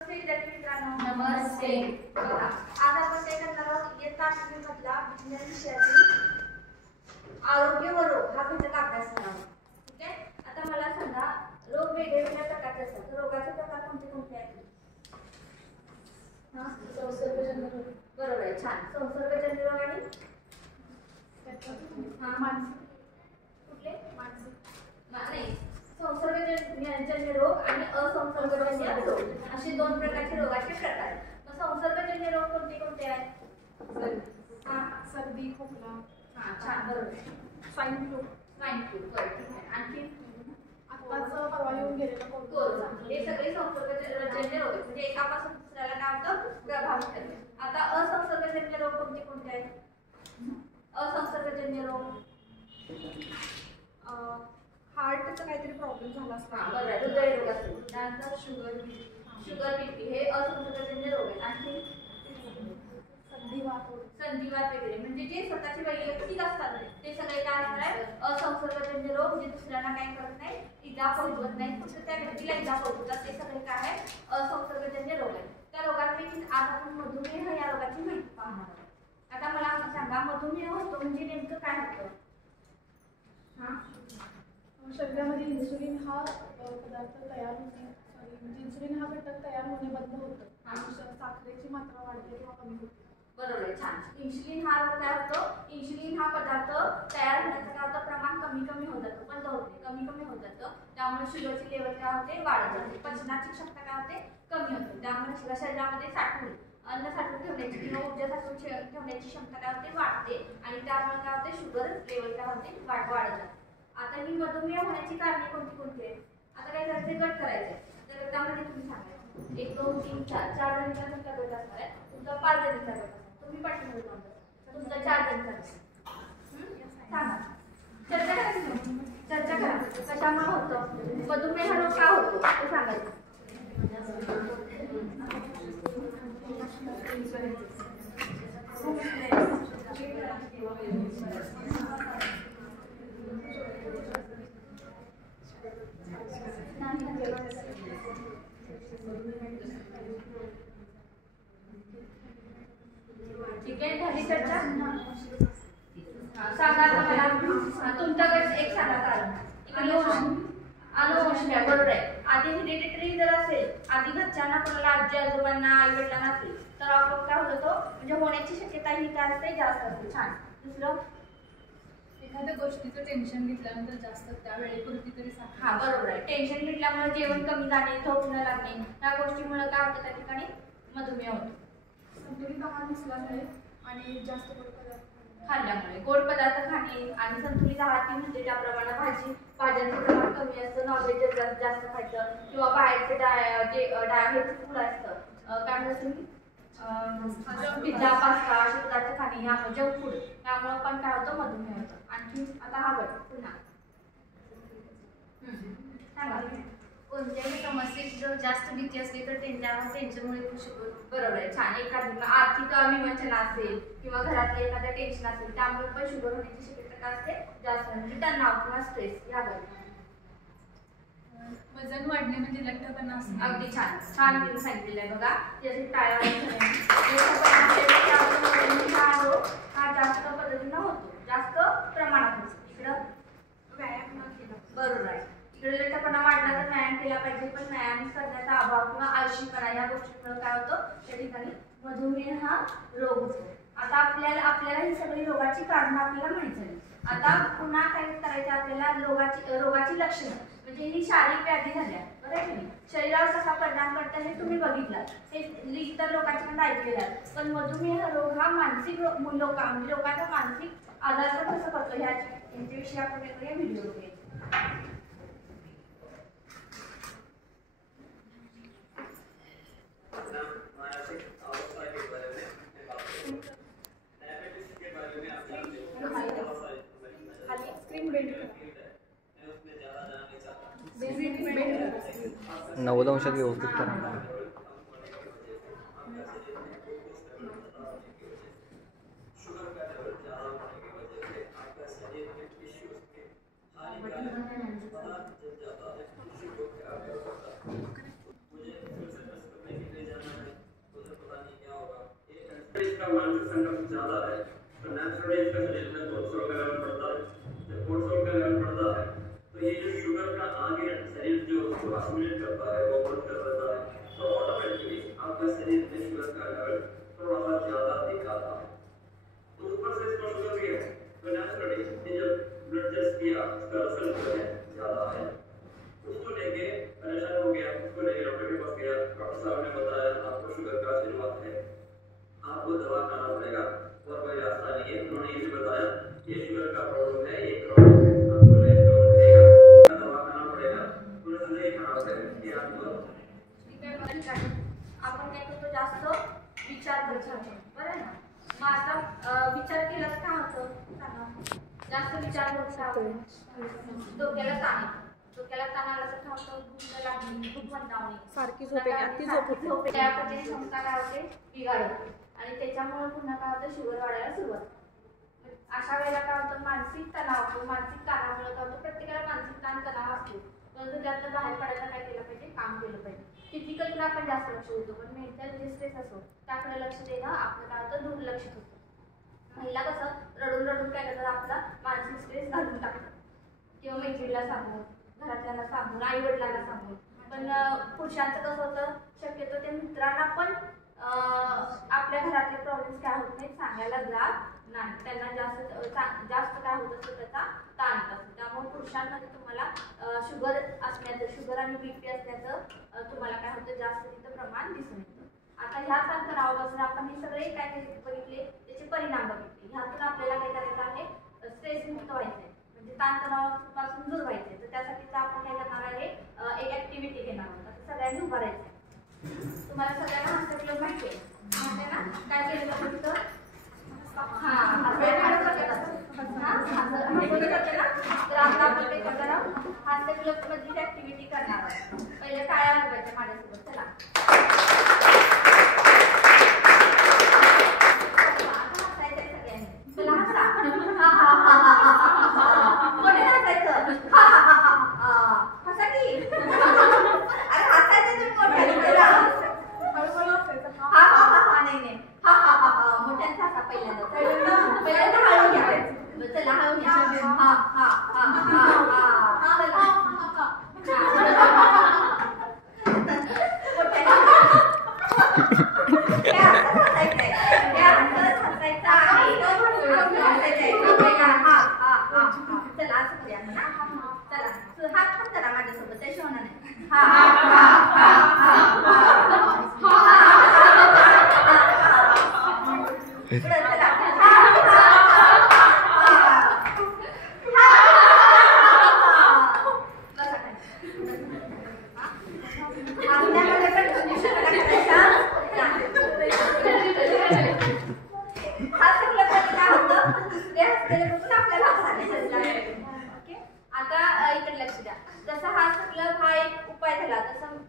विद्यार्थी मित्रांनो, नमस्ते. बघा, आज आपण काय करणार आहोत, इयत्ता आठवी मधला विज्ञान विषयातील आरोग्य व रोग हा घटक अभ्यास करणार आहोत. ठीक आहे. आता मला सांगा, रोग वेगवेगळ्या प्रकारचे असतात. रोगाचे प्रकार कोणते कोणते आहेत? संसर्गजन्य रोग. बरोबर आहे, छान. संसर्गजन्य रोग आणि मानसिक. कुठले? नाही, संसर्गजन्य रोग आणि असंसर्गजन्य रोग असे दोन प्रकारचे रोगाचे प्रकार आहेत. मग संसर्गजन्य रोग कोणते कोणते आहेत? सर्दी, खोकला. छान, बरोबर. Swine flu. स्वाईन फ्लू, बरोबर. ठीक आहे. आणखी आत्ताच परवा येऊन गेलेला कोरोना. हे सगळे संसर्गजन्य रोग आहेत, म्हणजे एकापासून दुसऱ्याला काय होतं, प्रभावित करतात. आता असंसर्गजन्य रोग कोणते कोणते आहेत? असंसर्गजन्य रोग हार्टचा काहीतरी प्रॉब्लेम झाला असता. बरोबर, हृदयरोग असेल, त्यानंतर शुगर बीपी हे असंसर्गजन्य रोग आहेत. आणखी संधिवात वगैरे, म्हणजे जे स्वतःचे वैयक्तिक असतात ते सगळे काय असणार आहे, असंसर्गजन्य रोग, जे दुसऱ्यांना काय करत नाही, इजा पोहोचवत नाही, फक्त त्या व्यक्तीला इजा पोहोचवतात, ते सगळे काय आहे, असंसर्गजन्य रोग आहेत. त्या रोगांपैकी आज आपण मधुमेह या रोगाची माहिती पाहणार आहोत. आता मला सांगा, मधुमेह होतो म्हणजे नेमकं काय होतं? शरीरामध्ये इन्सुलिन हा पदार्थ तयार होणे, म्हणजे इन्सुलिन हा घटक तयार होणे बंद होतं आणि साखरेची मात्रा वाढते किंवा कमी होते. बरोबर आहे, छान. इन्सुलिन हा रोग काय होतो, इन्सुलिन हा पदार्थ तयार होण्याचं काय होतं, प्रमाण कमी होत जातं, बंद होते, कमी होत जातं. त्यामुळे शुगरची लेवल काय होते, वाढत जाते. पचनाची क्षमता काय होते, कमी होते. त्यामुळे शरीरामध्ये अन्न साठवून ठेवण्याची किंवा ऊर्जा साठवून ठेवण्याची क्षमता काय होते, वाढते आणि त्यामुळे काय होते, शुगर लेवल काय होते, वाढत जाते. आता ही मधुमेह होण्याची कारणे कोणती कोणती आहेत? आता काय करायचं, गट करायचे. तर गटामध्ये तुम्ही सांगायचं 1 2 3 4 जणांचा तुमचा गट असणार आहे, तुमचा 5 जणांचा गट असणार. तुम्ही पाठीमध्ये जाऊन तुमचा 4 जणांचा सांगा. चर्चा करा कशामुळे होतं, मधुमेह रोग का होतो ते सांगायचं. ठीक आहे, झाली चर्चा. सांगा मला तुमचा गट एक सांगा कारण. अनुवंशिक, बरोबर आहे. आधी हेरिडिटरी जर असेल, आधी घरच्यांना कोणाला आजी आजोबांना आई वडिलांना असेल तर आपण काय होतो, म्हणजे होण्याची शक्यता ही काय असते, जास्त असते. छान. दुसरं, एखाद्या गोष्टीचं टेन्शन घेतल्यानंतर जास्त त्यावेळेपुरती तरी बरोबर आहे. टेन्शन घेतल्यामुळे जेवण कमी जाणे, झोप न लागणे, या गोष्टीमुळे काय होतं, त्या ठिकाणी मधुमेह होतो. संतुलित आहार नसल्यामुळे आणि जास्त गोड पदार्थ खाल्ल्यामुळे, गोड पदार्थ खाणे आणि संतुलित आहार म्हणजे त्याप्रमाणे भाज्यांचं प्रमाण कमी असतं, नॉनव्हेज जास्त खायचं किंवा बाहेरचे जे फूड असतं, काय म्हणतात पिझ्झा पास्ता असे पदार्थ खाणे, यामुळे जंक फूड, त्यामुळे पण काय होतं, मधुमेह होतं. आणखी आता हा गट पुन्हा सांगा. कोणत्याही समस्येची जर जास्त भीती असली तर टेन्शनमुळे होऊ शकतो. बरोबर आहे, छान. एखादी आर्थिक विवंचना असेल किंवा घरातलं एखादं टेन्शन असेल, त्यामुळे पण शुगर होण्याची शक्यता काय असते, जास्त, म्हणजे तणाव किंवा स्ट्रेस यावर. वजन वाढणे म्हणजे लठ्ठपणा असणे. अगदी छान छान तुम्ही सांगितलेलं आहे. बघा, जसे टाळ्या हा जास्त पद्धतीनं होतो, जास्त प्रमाणात होतो. इकडं व्यायाम न केला. बरोबर आहे. इकडे लठ्ठपणा वाढला तर व्यायाम केला पाहिजे, पण व्यायाम करण्याचा अभाव किंवा आळशीपणा या गोष्टीमुळे काय होतं, त्या ठिकाणी मधुमेह हा रोग होतो. आता आपल्याला ही सगळी रोगाची कारणं आपल्याला माहित झाली. आता पुन्हा काय करायचं आपल्याला, रोगाची लक्षणं, म्हणजे ही शारीरिक व्याधी झाल्या, बरं आहे की नाही, शरीरावर कसा परिणाम करतात हे तुम्ही बघितलं, हे इतर लोकांच्याकडे ऐकलेलं. पण मधुमेह रोग हा मानसिक लोकांचा मानसिक आजार पण कसं करतो, ह्याच्याविषयी आपण वेगवेगळे व्हिडिओ बघूया. स्क्रीन 90 अंशात व्यवस्थित करा. तो नेचुरली इसका शरीर में कोर्टिसोल का लेवल बढ़ता है। जब कोर्टिसोल का लेवल बढ़ता है तो ये जो शुगर का आगे शरीर जो उसको एसिमिलेट करता है वो बंद कर देता है, तो ऑटोमेटिकली आपके शरीर में शुगर का लेवल थोड़ा सा ज्यादा दिखाता है। तो ऊपर से इसका शुगर भी है, तो नेचुरली ये जो ब्लड टेस्ट किया उसका रिजल्ट जो है ज्यादा है। उसको लेके परेशान हो गया, उसको लेके डॉक्टर के पास गया। डॉक्टर साहब ने बताया आपको शुगर का शुरुआत है, आपको दवा खाना पड़ेगा और कोई रास्ता नहीं है। उन्होंने ये भी बताया ये शुगर का प्रॉब्लम है, ये प्रॉब्लम है, आपको लाइफ में लगेगा, दवा खाना पड़ेगा, पूरा जिंदगी खराब है। ये आपको आपण काय करतो जास्त विचार करत राहतो, बरं आहे ना? मग आता विचार केला तर काय होतं सांगा? जास्त विचार होत राहतो, डोक्याला ताण येतो. डोक्याला ताण आला तर काय होतं? भूक लागणे, भूक मंदावणे, सारखी झोप येते, अति झोप होते. त्यापचन क्षमता काय होते? बिघडते आणि त्याच्यामुळे पुन्हा काय होतं? शुगर वाढायला सुरुवात होते. अशा वेळेला काय होतं? मानसिक तणाव होतो. मानसिक तणावामुळे काय होतं? प्रत्येकाला मानसिक ताण तणाव असतो, परंतु त्यातनं बाहेर पडायला काय केलं पाहिजे? काम केलं पाहिजे. फिजिकलला आपण जास्त लक्ष देतो, पण मेंटल जे स्ट्रेस असतो त्याकडे लक्ष देणं आपलं काय होतं? दुर्लक्षित होतं. महिला कसं रडून रडून काय करतात? आपला मानसिक स्ट्रेस घालून टाकतात, किंवा मैत्रिणीला सांगून, घरातल्यांना सांगून, आई वडिलांना सांगून. पण पुरुषांचं कसं होतं? शक्यतो ते मित्रांना पण आपल्या घरातले प्रॉब्लेम्स काय होत नाहीत सांगायला जात नाही. त्यांना जास्त काय होत असतं? त्याचा ताण येत असतो. त्यामुळे पुरुषांमध्ये तुम्हाला शुगर आणि बीपी असण्याचं तुम्हाला काय होतं? जास्त तिथं प्रमाण दिसून येतं. आता ह्या ताणतणावापासून आपण हे सगळे काय बघितले, त्याचे परिणाम बघितले. ह्यातून आपल्याला काय करायचं आहे? स्ट्रेस मुक्त व्हायचं आहे, म्हणजे ताणतणावापासून दूर व्हायचं आहे. तर त्यासाठी आपण काय करणार आहे? एक ऍक्टिव्हिटी घेणार आहोत. आता सगळ्यांनी उभा राहायचं आहे. तुम्हाला सगळ्यांना हास्य क्लब माहिती आहे ना? काय केलं जातं? तर आता आपण काय करणार आहोत? हास्य क्लब मधली ऍक्टिव्हिटी करणार आहोत. पहिले टाळ्या वाजवायच्या माझ्यासोबत. चला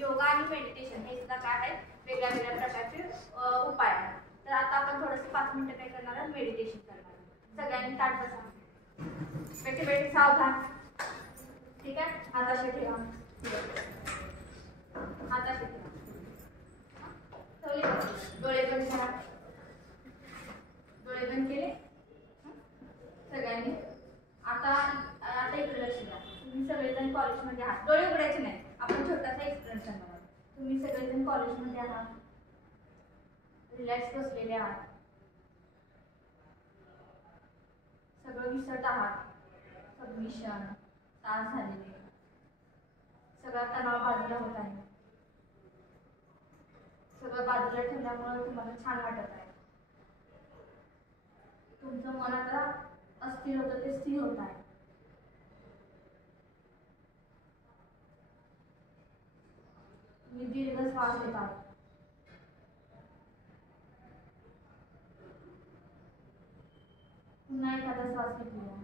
योगा आणि मेडिटेशन हे सुद्धा काय आहेत? वेगळ्या वेगळ्या प्रकारचे उपाय आहेत. तर आता आपण थोडंसं 5 मिनिटं काय करणार आहोत? मेडिटेशन करणार आहोत. सगळ्यांनी ताट बसा, बैठे बैठे सावधान. ठीक आहे? हाताशी ठेवा, हाताशी ठेवा. डोळे बंद करा, डोळे बंद केले सगळ्यांनी. आता इकडे लक्ष द्या. तुम्ही सगळेजण कॉलेजमध्ये आहात. डोळे उघडायचे नाही. आपण छोटासा एक्सपिरियन्स करणार आहोत. तुम्ही सगळेजण कॉलेजमध्ये आहात, रिलॅक्स बसलेले आहात, सगळं विसरत आहात. सबमिशन, तास झालेले, सगळा तणाव बाजूला होत आहे. सगळं बाजूला ठेवल्यामुळे तुम्हाला छान वाटत आहे. तुमचं मन आता अस्थिर होतं ते स्थिर होत आहे. तुम्ही दीर्घ श्वास घेत आहात. पुन्हा एखादा श्वास घेतलेला.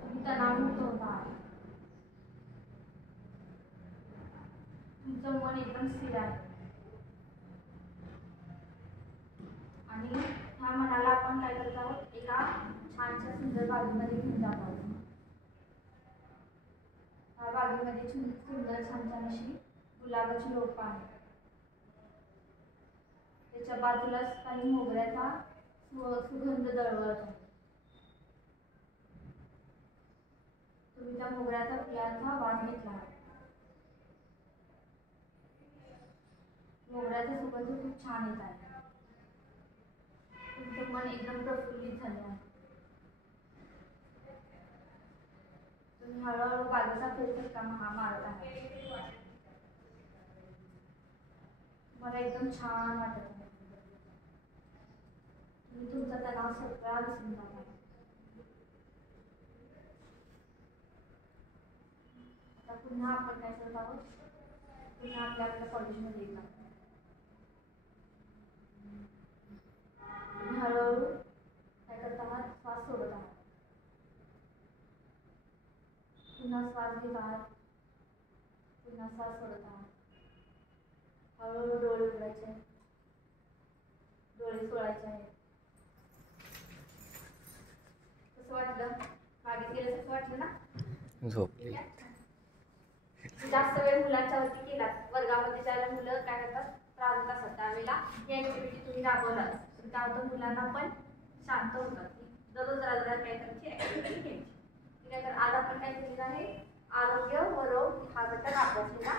तुम्ही तणावमुक्त होत आहात. तुमचं मन एकदम स्थिर आहे आणि ह्या मनाला आपण काय करत आहोत? एका छानशा सुंदर बागेमध्ये घेऊन जात आहोत. ह्या बागेमध्ये सुंदर छान छान अशी गुलाबाची रोपं आहेत. त्याच्या बाजूलाच काही मोगऱ्याचा सुगंध दळवळत आहे. तुम्ही त्या मोगऱ्याचा फुलांचा वास घेतला आहे. मोगऱ्याचा सुगंध खूप छान येत आहे. तुमचं मन एकदम प्रफुल्लित झाले आहे. तुम्ही हळूहळू बागेचा फेरफटका मारत आहे. मला एकदम छान वाटत आहे. तुम्ही तुमचा तणाव सगळा विसरून जात आहे. आता पुन्हा आपण काय करत आहोत, पुन्हा आपल्या कॉलेजमध्ये येत आहोत. तुम्ही हळूहळू काय करत आहात, श्वास सोडत आहात. पुन्हा श्वास घेत आहात, पुन्हा श्वास सोडत आहात. हळूहळू डोळे उघडायचे, डोळे सोडायचे आहेत. कसं वाटलं? मागे गेलं कसं वाटलं ना? झोपली. जास्त वेळ मुलांच्यावरती केला, वर्गामध्ये ज्याला मुलं काय करतात, त्रास होत असतात, त्यावेळेला ही ऍक्टिव्हिटी तुम्ही राबवलात तर काय होतं, मुलांना पण शांत होतात. दररोज जरा काय करायची ऍक्टिव्हिटी घ्यायची. ठीक आहे, तर आज आपण काय केलेलं आहे, आरोग्य व रोग हा घटक अभ्यासलेला